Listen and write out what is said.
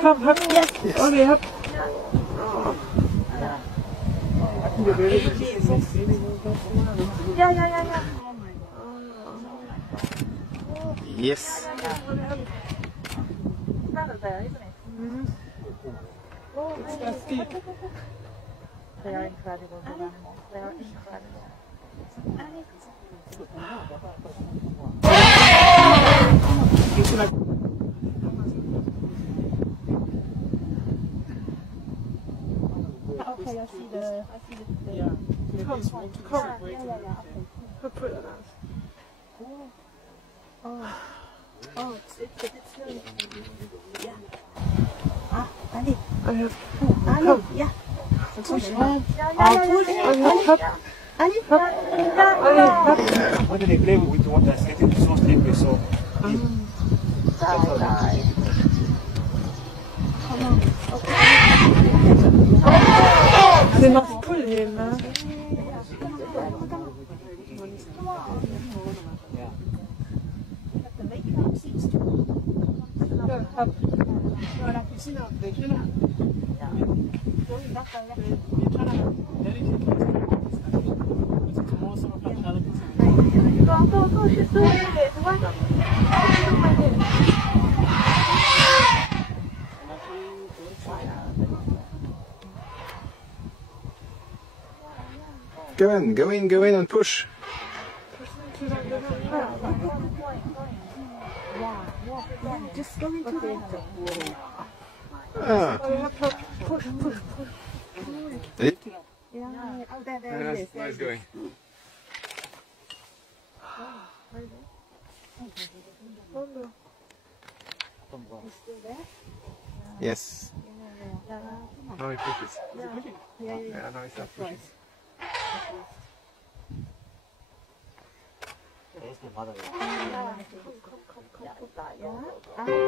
Come, up. Yes. Okay, up. Yeah. Yes. It's so steep. They are incredible, the animals. They are incredible. Okay, I see the Yeah. Come. Okay. Put it on. Oh, it's really, yeah. Ali. I have. Ali, yeah. Push. Ali, When they play with the water, it's getting so slippery, so... They must pull him, huh? Go, she's doing it. Why not? Go in and push. Just go into the water. Ah. Push. Yeah. Oh, there it is. Nice going. Yes. Now he pushes. Yeah. Yeah, now he starts pushing. Yeah.